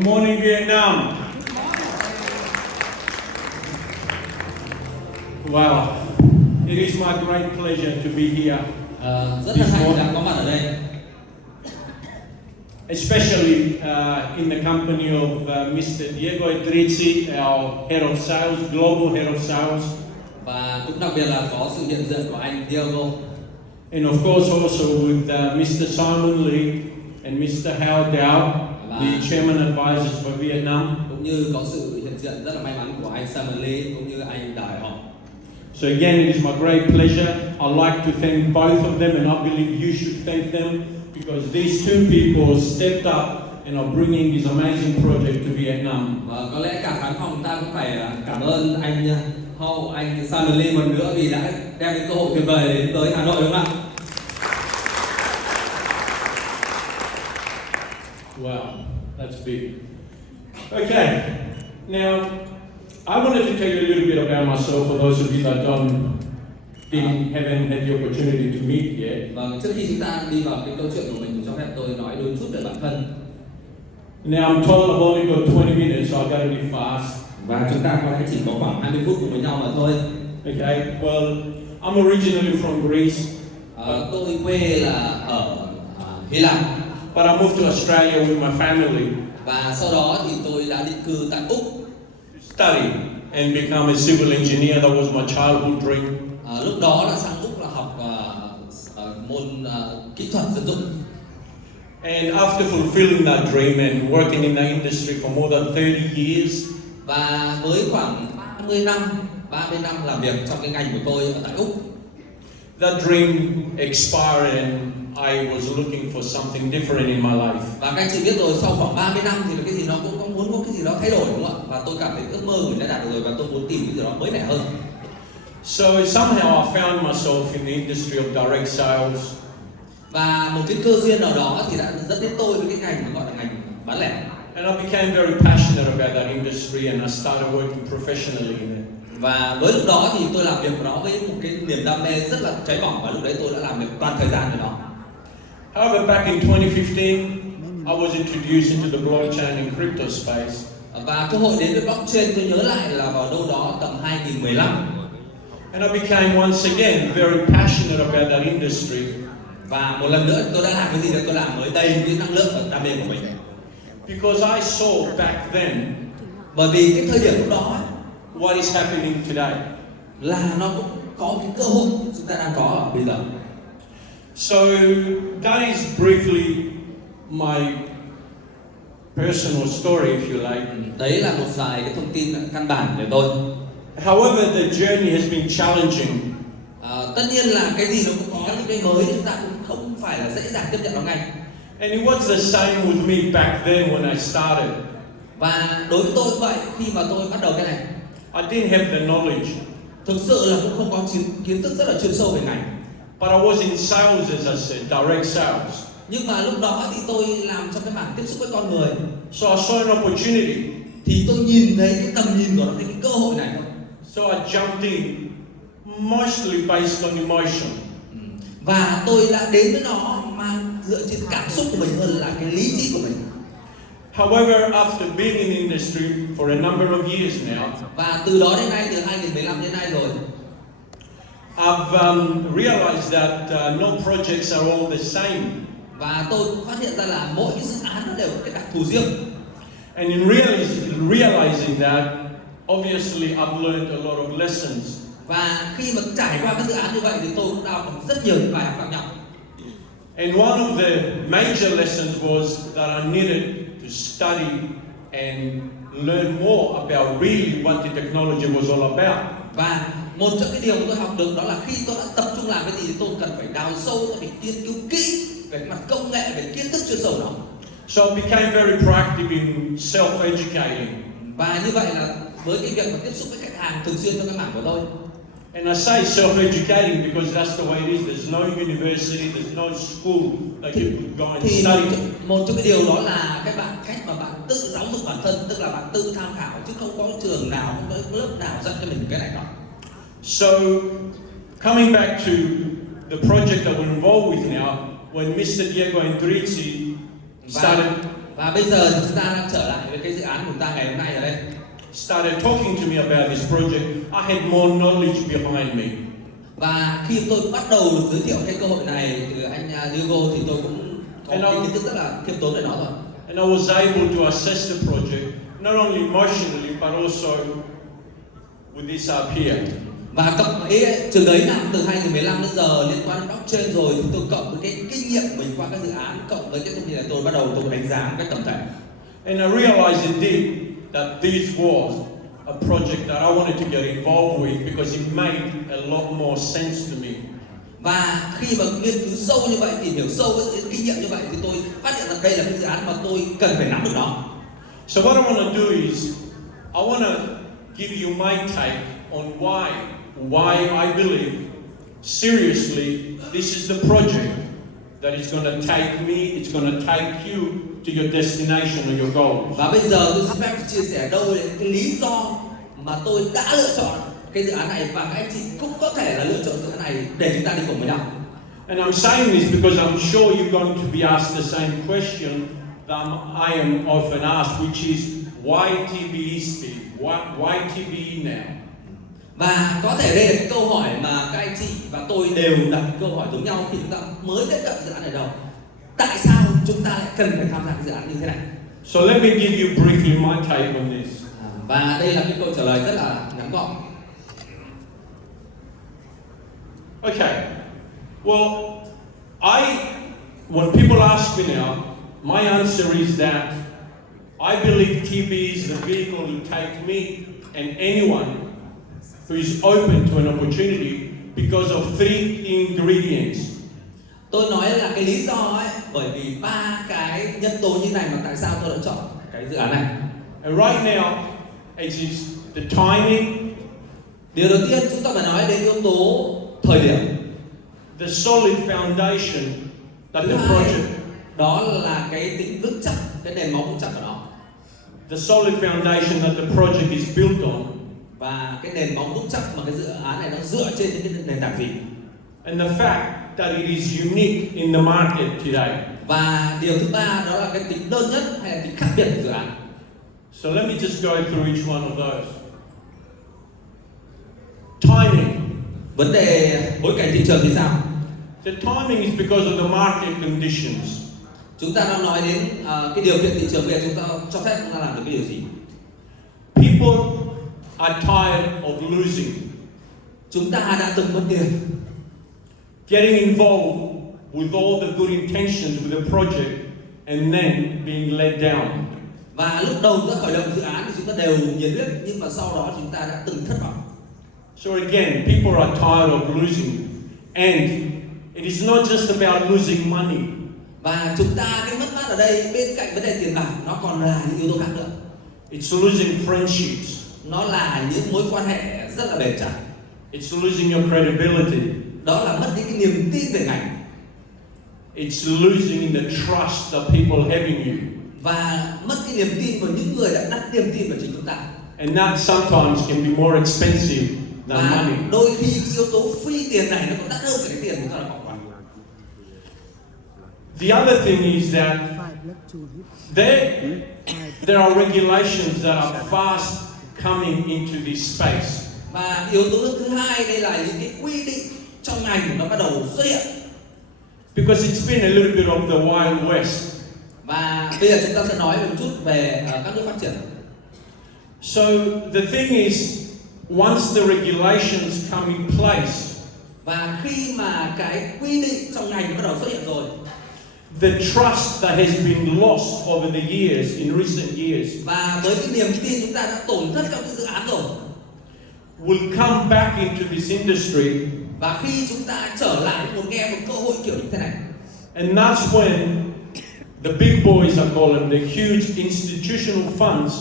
Good morning, Vietnam. Wow, it is my great pleasure to be here. Rất là hạnh đã có mặt ở đây. Especially in the company of Mr. Diego Edrizzi, our head of sales, global head of sales. Và cũng đặc biệt là có sự hiện diện của anh Diego. And of course also with Mr. Simon Lee and Mr. Hao Dao, the chairman advisors for Vietnam. Cũng như có sự hiện diện rất là may mắn của anh Simon Lee cũng như anh Đại họ. So again, it is my great pleasure. I'd like to thank both of them, and I believe you should thank them because these two people stepped up and are bringing this amazing project to Vietnam. Và có lẽ cả khán phòng ta cũng phải cảm ơn anh Hậu, anh Simon Lee một nữa vì đã đem cái cơ hội tuyệt vời đến tới Hà Nội, đúng không ạ? Wow, that's big. Okay, now I wanted to tell you a little bit about myself for those of you that haven't had the opportunity to meet yet. Vâng, trước khi chúng ta đi vào cái câu chuyện của mình, cho phép tôi nói đôi chút về bản thân. Now I'm told I've only got 20 minutes, so I gotta be fast. Và chúng ta có lẽ chỉ có khoảng 20 phút cùng với nhau mà thôi. Okay, well, I'm originally from Greece. Tôi quê là ở Hy Lạp. But I moved to Australia with my family. Và sau đó thì tôi đã định cư tại Úc. Study and become a civil engineer. That was my childhood dream. Lúc đó là sang Úc là học môn kỹ thuật dân dụng. And after fulfilling that dream and working in that industry for more than 30 years. Và với khoảng 30 năm làm việc trong cái ngành của tôi ở tại Úc. That dream expired and I was looking for something different in my life. Và các anh chị biết rồi, sau khoảng 30 năm thì cái gì nó cũng có muốn có cái gì đó thay đổi, đúng không ạ? Và tôi cảm thấy ước mơ của mình đã đạt được rồi và tôi muốn tìm cái gì đó mới mẻ hơn. So somehow I found myself in the industry of direct sales. Và một cái cơ duyên nào đó thì đã dẫn đến tôi với cái ngành gọi là ngành bán lẻ. And I became very passionate about that industry and I started working professionally in it. Và với lúc đó thì tôi làm việc của nó với một cái niềm đam mê rất là cháy bỏng và lúc đấy tôi đã làm việc toàn thời gian ở đó. However, back in 2015, I was introduced into the blockchain and crypto space. Và cơ hội đến với blockchain tôi nhớ lại là vào đâu đó tầm 2015. And I became once again very passionate about that industry. Và một lần nữa tôi đã làm cái gì đó tôi làm với đầy cái năng lượng và đam mê của mình. Because I saw back then, bởi vì cái thời điểm lúc đó what is happening today, là nó cũng có cái cơ hội chúng ta đang có ở bây giờ. So that is briefly my personal story, if you like. Đấy là một vài cái thông tin căn bản về tôi. However, the journey has been challenging. Tất nhiên là cái gì nó cũng có những cái mới, chúng ta cũng không phải là dễ dàng tiếp nhận nó ngay. And it was the same with me back then when I started. Và đối với tôi cũng vậy, khi mà tôi bắt đầu cái này, I didn't have the knowledge. thực sự là cũng không có kiến thức rất là chuyên sâu về ngành. But I was in sales, as I said, direct sales. Nhưng mà lúc đó thì tôi làm trong cái mảng tiếp xúc với con người. So I saw an opportunity. Thì tôi nhìn thấy cái tầm nhìn của nó, cái cơ hội này thôi. So I jumped in, mostly based on emotion. Và tôi đã đến với nó mang dựa trên cảm xúc của mình hơn là cái lý trí của mình. However, after being in the industry for a number of years now, và từ đó đến nay, từ 2015 đến nay rồi, I've realized that no projects are all the same. Và tôi cũng phát hiện ra là mỗi cái dự án nó đều có cái đặc thù riêng. And in realizing that, obviously I've learned a lot of lessons. Và khi mà trải qua các dự án như vậy thì tôi cũng đã học rất nhiều những bài học khác nhau. And one of the major lessons was that I needed to study and learn more about really what the technology was all about. Và một trong cái điều mà tôi học được đó là khi tôi đã tập trung làm cái gì thì tôi cần phải đào sâu, tôi phải nghiên cứu kỹ về mặt công nghệ, về kiến thức chuyên sâu đó. So I became very proactive in self-educating. Và như vậy là với cái việc mà tiếp xúc với khách hàng thường xuyên trong cái mảng của tôi. And I say self-educating because that's the way it is. There's no university, there's no school that you could go and study. Một trong cái điều đó là cách mà bạn tự giáo dục bản thân, tức là bạn tự tham khảo chứ không có trường nào, không có lớp nào dạy cho mình cái này cả. So coming back to the project that we're involved with now, when Mr. Diego Edrizzi started Và bây giờ chúng ta trở lại với cái dự án của chúng ta ngày hôm nay ở đây. Started talking to me about this project, I had more knowledge behind me. Và khi tôi bắt đầu được giới thiệu cái cơ hội này từ anh Diego thì tôi cũng có cái kiến thức rất là khiêm tốn về nó rồi. And I was able to assess the project, not only emotionally but also with this up here. Và cộng với chừng ấy năm từ 2015 đến giờ liên quan đến blockchain rồi thì tôi cộng với cái kinh nghiệm của mình qua các dự án cộng với cái thông tin này tôi bắt đầu tôi đánh giá một cách tổng thể. And I realized indeed that this was a project that I wanted to get involved with because it made a lot more sense to me. Và khi mà nghiên cứu sâu như vậy, tìm hiểu sâu với kinh nghiệm như vậy thì tôi phát hiện rằng đây là cái dự án mà tôi cần phải nắm được nó. So what I want to do is I want to give you my take on why I believe seriously this is the project that is going to take me, it's going to take you to your destination or your goals. Và bây giờ tôi xin phép chia sẻ đâu là cái lý do mà tôi đã lựa chọn cái dự án này và các anh chị cũng có thể là lựa chọn dự án này để chúng ta đi cùng với nhau. And I'm saying this because I'm sure you're going to be asked the same question that I am often asked, which is why TBE speed? Why TBE now? Và có thể đây là cái câu hỏi mà các anh chị và tôi đều đặt câu hỏi giống nhau khi chúng ta mới tiếp cận dự án này đâu. Tại sao chúng ta lại cần phải tham gia cái dự án như thế này? So let me give you briefly my take on this. Và đây là cái câu trả lời rất là ngắn gọn. Okay. Well, when people ask me now, my answer is that I believe TBE is the vehicle to take me and anyone who is open to an opportunity because of three ingredients. Tôi nói là cái lý do ấy bởi vì ba cái nhân tố như này mà tại sao tôi đã chọn cái dự án này. And right now, it is the timing. Điều đầu tiên chúng ta phải nói đến yếu tố thời điểm. The solid foundation that the project. Đó là cái tính vững chắc, cái nền móng vững chắc của nó. The solid foundation that the project is built on. Và cái nền móng vững chắc mà cái dự án này nó dựa trên những cái nền tảng gì. And the fact that it is unique in the market today. Và điều thứ ba đó là cái tính đơn nhất hay là tính khác biệt của dự án. So let me just go through each one of those. Timing. Vấn đề bối cảnh thị trường thì sao? The timing is because of the market conditions. Chúng ta đang nói đến cái điều kiện thị trường bây giờ chúng ta cho phép chúng ta làm được cái điều gì? People are tired of losing. Chúng ta đã từng mất tiền. Getting involved with all the good intentions with the project and then being let down. Và lúc đầu chúng ta khởi động dự án thì chúng ta đều nhiệt huyết nhưng mà sau đó chúng ta đã từng thất vọng. So again, people are tired of losing, and it is not just about losing money. Và chúng ta cái mất mát ở đây bên cạnh vấn đề tiền bạc nó còn là những yếu tố khác nữa. It's losing friendships. Nó là những mối quan hệ rất là bền chặt. It's losing your credibility. Đó là mất đi cái niềm tin về ngành. It's losing the trust that people have in you. Và mất cái niềm tin vào những người đã đặt niềm tin vào chính chúng ta. And that sometimes can be more expensive than Và money. đôi khi cái yếu tố phi tiền này nó còn đắt hơn cả cái tiền chúng ta đã bỏ qua. The other thing is that there are regulations that are fast coming into this space. Và yếu tố thứ hai đây là những cái quy định trong ngành nó bắt đầu xuất hiện. Because it's been a little bit of the Wild West. Và bây giờ chúng ta sẽ nói một chút về các nước phát triển. So the thing is, once the regulations come in place, và khi mà cái quy định trong ngành bắt đầu xuất hiện rồi, the trust that has been lost over the years, in recent years, và với cái niềm tin chúng ta đã tổn thất trong cái dự án rồi, will come back into this industry. Và khi chúng ta trở lại một cơ hội kiểu như thế này, and that's when the big boys, I call them, the huge institutional funds,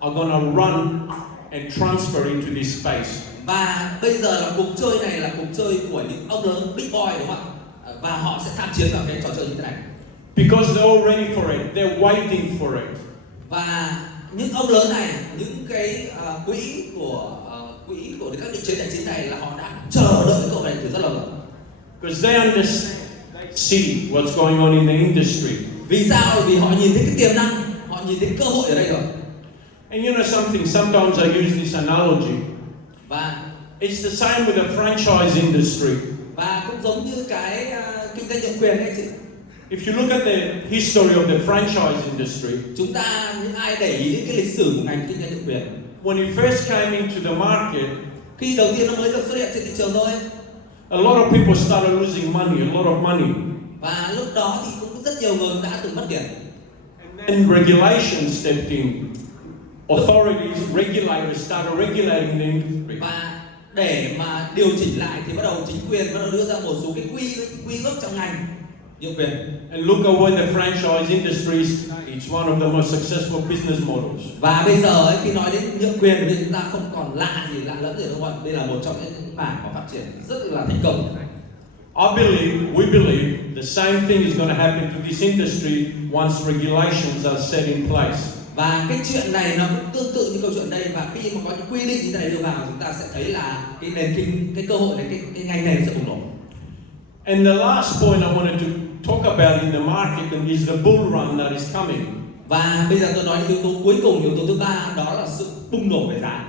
are gonna run and transfer into this space. Và bây giờ là cuộc chơi này là cuộc chơi của những ông lớn big boy, đúng không ạ? Và họ sẽ tham chiến vào cái trò chơi như thế này. Because they're all ready for it, they're waiting for it. Và những ông lớn này, những cái quỹ của các định chế tài chính này là họ đã chờ đợi cơ hội này từ rất lâu rồi. Because they understand, they see what's going on in the industry. Vì sao? Vì họ nhìn thấy cái tiềm năng, họ nhìn thấy cơ hội ở đây rồi. And you know something, sometimes I use this analogy. Và It's the same with the franchise industry. cũng giống như cái kinh doanh nhượng quyền đấy chị. If you look at the history of the franchise industry, Chúng ta những ai để ý đến cái lịch sử của ngành kinh doanh nhượng quyền, when it first came into the market, khi đầu tiên nó mới được xuất hiện trên thị trường thôi, a lot of people started losing money, a lot of money. và lúc đó thì cũng rất nhiều người đã từng mất tiền. And regulations stepped in. Authorities, regulators started regulating them. Và để mà điều chỉnh lại thì bắt đầu chính quyền bắt đầu đưa ra một số cái quy ước trong ngành nhượng quyền. And look at what the franchise industry is. It's one of the most successful business models. Và bây giờ ấy, khi nói đến nhượng quyền thì chúng ta không còn lạ lẫm gì đúng không ạ? Đây là một trong những mảng mà phát triển rất là thành công. We believe the same thing is going to happen to this industry once regulations are set in place. Và cái chuyện này nó cũng tương tự như câu chuyện đây, và khi mà có những quy định như thế này đưa vào, chúng ta sẽ thấy là cái cơ hội này, cái ngành này sẽ bùng nổ. And the last point I wanted to talk about in the market is the bull run that is coming. Và bây giờ tôi nói yếu tố cuối cùng, yếu tố thứ ba, đó là sự bùng nổ về giá.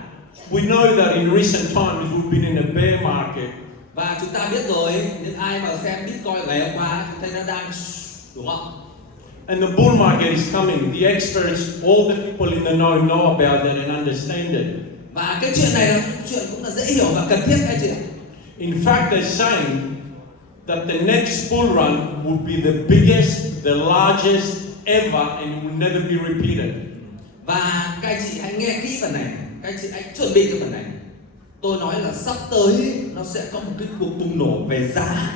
We know that in recent times we've been in a bear market. Và chúng ta biết rồi, những ai mà xem Bitcoin ngày hôm qua thấy nó đang đúng không? And the bull market is coming. The experts, all the people in the know about that and understand it. Và cái chuyện này là chuyện cũng là dễ hiểu và cần thiết hay chưa? In fact, they're saying that the next bull run will be the biggest, the largest ever, and it will never be repeated. Và các anh chị hãy nghe kỹ phần này, các anh chị hãy chuẩn bị cho phần này. Tôi nói là sắp tới nó sẽ có một cái cuộc bùng nổ về giá,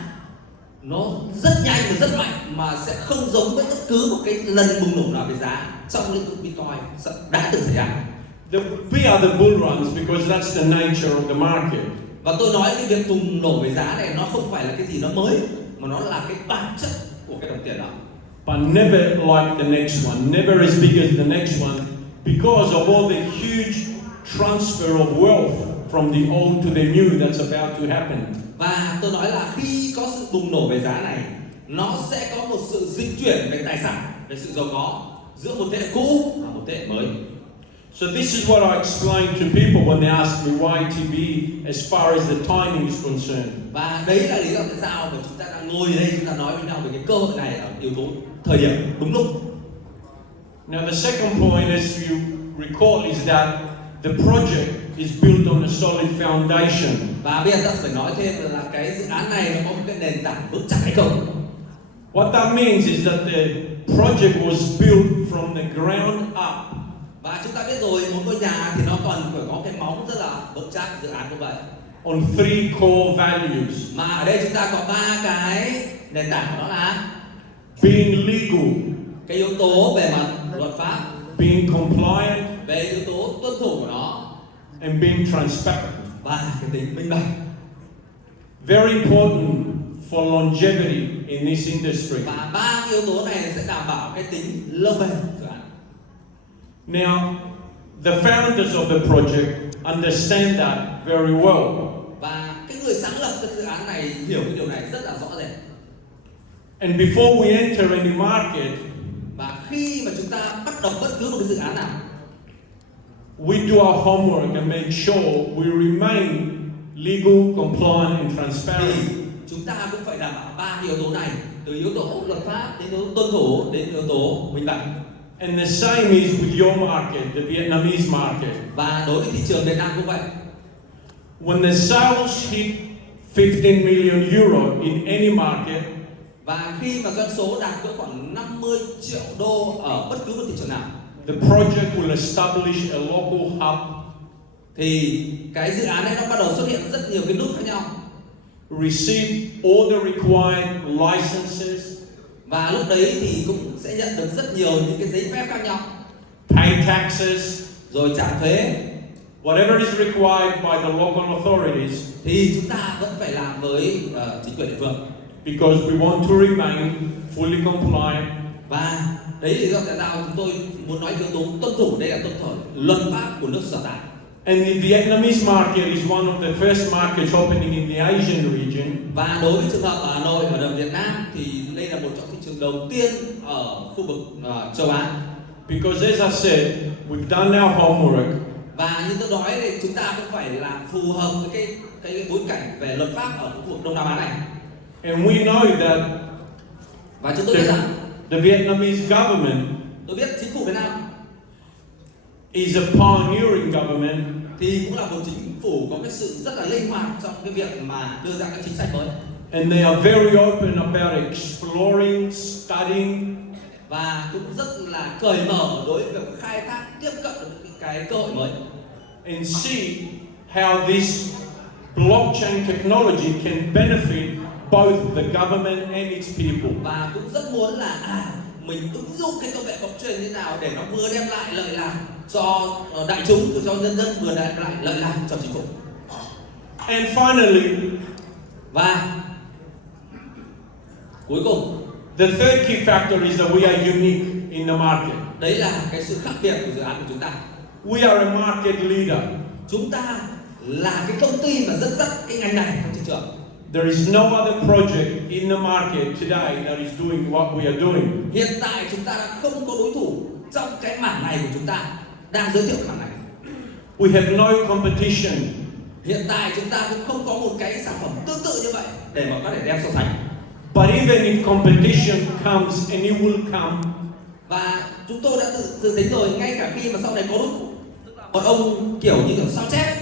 nó rất nhanh và rất mạnh, mà sẽ không giống với bất cứ một cái lần bùng nổ nào về giá trong lĩnh vực Bitcoin đã từng xảy ra. There will be other bull runs because that's the nature of the market. Và tôi nói cái việc bùng nổ về giá này nó không phải là cái gì nó mới, mà nó là cái bản chất của cái đồng tiền đó. But never like the next one, never as big as the next one, because of all the huge transfer of wealth from the old to the new that's about to happen. Và tôi nói là khi có sự bùng nổ về giá này, nó sẽ có một sự dịch chuyển về tài sản, về sự giàu có giữa một thế hệ cũ và một thế hệ mới. So this is what I explain to people when they ask me why TBE as far as the timing is concerned. Và đấy là lý do tại sao mà chúng ta đang ngồi đây, chúng ta nói với nhau về cái cơ hội này ở yếu tố thời điểm đúng lúc. Now the second point, as you recall, is that the project is built on a solid foundation. Và bây giờ ta phải nói thêm là cái dự án này nó có một cái nền tảng vững chắc hay không? What that means is that the project was built from the ground up. Và chúng ta biết rồi, một ngôi nhà thì nó còn phải có cái móng rất là vững chắc, dự án cũng vậy. On three core values. Mà ở đây chúng ta có 3 cái nền tảng của nó là being legal, cái yếu tố về mặt luật pháp, being compliant, về yếu tố tuân thủ của nó, and being transparent. và cái tính minh bạch. Very important for longevity in this industry. Và 3 yếu tố này sẽ đảm bảo cái tính lâu bền của dự án. Now, the founders of the project understand that very well. Và cái người sáng lập cái dự án này hiểu cái điều này rất là rõ ràng. And before we enter any market, Và khi mà chúng ta bắt đầu bất cứ một cái dự án nào, we do our homework and make sure we remain legal, compliant, and thì transparent. chúng ta cũng phải đảm bảo 3 yếu tố này, từ yếu tố luật pháp đến yếu tố tuân thủ đến yếu tố minh bạch. And the same is with your market, the Vietnamese market. Và đối với thị trường Việt Nam cũng vậy. When the sales hit 15 million euro in any market, Và khi mà doanh số đạt cỡ khoảng 50 triệu đô ở bất cứ một thị trường nào, the project will establish a local hub, thì cái dự án này nó bắt đầu xuất hiện rất nhiều cái nút khác nhau. receive all the required licenses, Và lúc đấy thì cũng sẽ nhận được rất nhiều những cái giấy phép khác nhau, pay taxes, rồi trả thuế. whatever is required by the local authorities, Thì chúng ta vẫn phải làm với chính quyền địa phương, because we want to remain fully compliant. và đấy là lý do tại sao chúng tôi muốn nói yếu tố tuân thủ, đây là tuân thủ luật pháp của nước sở tại. And the Vietnamese market is one of the first markets opening in the Asian region. Và đối với trường hợp ở Hà Nội, ở Việt Nam thì đây là một trong thị trường đầu tiên ở khu vực châu Á. Because as I said, we've done our homework. Và như tôi nói thì chúng ta cũng phải làm phù hợp với cái bối cảnh về luật pháp ở khu vực Đông Nam Á này. And we know that Và chúng tôi biết rằng the Vietnamese government tôi biết chính phủ Việt Nam is a pioneering government. thì cũng là một chính phủ có cái sự rất là linh hoạt trong cái việc mà đưa ra các chính sách mới. And they are very open about exploring, studying, Và cũng rất là cởi mở đối với việc khai thác, tiếp cận được những cái cơ hội mới. and see how this blockchain technology can benefit both the government and its people. Và cũng rất muốn là mình ứng dụng cái công nghệ blockchain như thế nào để nó vừa đem lại lợi lạc cho đại chúng, cho nhân dân, vừa đem lại lợi lạc cho chính phủ. And finally, Và cuối cùng, the third key factor is that we are unique in the market. đấy là cái sự khác biệt của dự án của chúng ta. We are a market leader. Chúng ta là cái công ty mà dẫn dắt cái ngành này trong thị trường. There is no other project in the market today that is doing what we are doing. Hiện tại chúng ta không có đối thủ trong cái mảng này của chúng ta đang giới thiệu cái mảng này. We have no competition. Hiện tại chúng ta cũng không có một cái sản phẩm tương tự như vậy để mà có thể đem so sánh. But even if competition comes, and it will come, Và chúng tôi đã dự tính rồi, ngay cả khi mà sau này có đối thủ, tức là bọn ông kiểu như kiểu sao chép,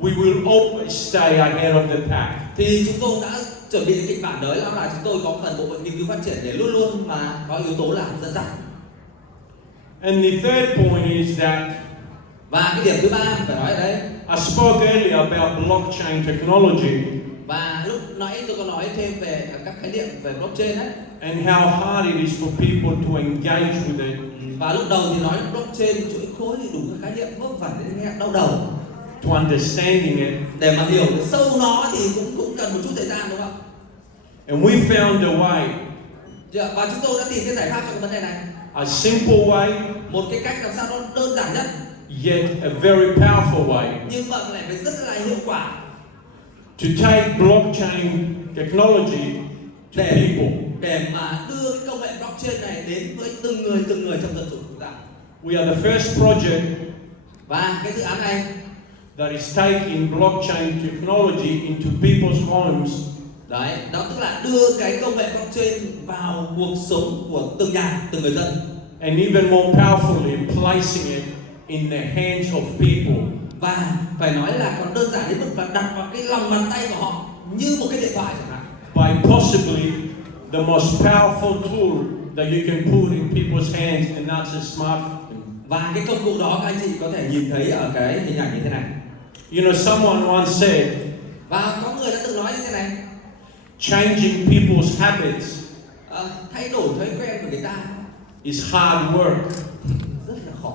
we will always stay ahead of the pack. thì chúng tôi đã chuẩn bị kịch bản đấy, đó là chúng tôi có phần bộ phận nghiên cứu phát triển để luôn luôn mà có yếu tố là dẫn dắt. And the third point is that Và cái điểm thứ ba phải nói ở đây, I spoke earlier about blockchain technology và lúc nãy tôi có nói thêm về các khái niệm về blockchain ấy, and how hard it is for people to engage with it, và lúc đầu thì nói blockchain chuỗi khối thì đủ các khái niệm vớ vẩn đến nghe đau đầu. to understanding it. Để mà hiểu được sâu nó thì cũng cần một chút thời gian, đúng không? And we found a way, Và chúng tôi đã tìm cái giải pháp cho cái vấn đề này. a simple way, Một cái cách làm sao nó đơn giản nhất, yet a very powerful way, nhưng mà lại phải rất là hiệu quả to take blockchain technology to people. để mà đưa cái công nghệ blockchain này đến với từng người trong dân chúng chúng ta. We are the first project Và cái dự án này that is taking blockchain technology into people's homes đấy, đó tức là đưa cái công nghệ blockchain vào cuộc sống của từng nhà, từng người dân, and even more powerfully placing it in the hands of people. và phải nói là còn đơn giản đến mức là đặt vào cái lòng bàn tay của họ như một cái điện thoại chẳng hạn. By possibly the most powerful tool that you can put in people's hands, and that's a smartphone. Và cái công cụ đó các anh chị có thể nhìn thấy ở cái hình ảnh như thế này. You know, someone once said, Và có người đã từng nói như thế này, changing people's habits thay đổi thói quen của người ta is hard work, rất là khó,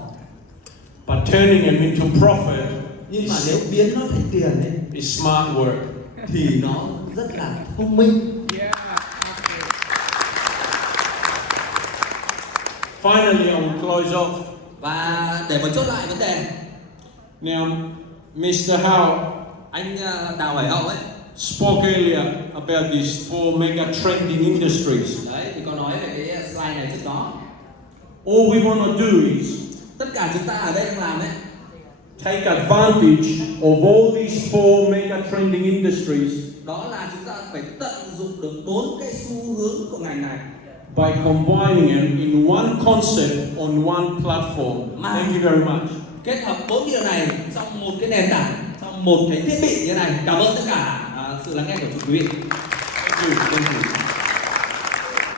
but turning them into profit nhưng mà nếu biến nó thành tiền ấy, is smart work. thì nó rất là thông minh. Finally, I will close off. Và để mà chốt lại vấn đề, Now, Mr. Howe anh Đào Hải Hậu ấy, spoke earlier about these four mega trending industries. đấy thì có nói về cái slide này trước đó. All we want to do is Tất cả chúng ta ở đây đang làm đấy, take advantage of all these four mega trending industries đó là chúng ta phải tận dụng được 4 cái xu hướng của ngành này by combining them in one concept on one platform. Thank you very much. kết hợp 4 điều này trong một cái nền tảng, trong một cái thiết bị như thế này. Cảm ơn tất cả sự lắng nghe của quý vị. Thank you.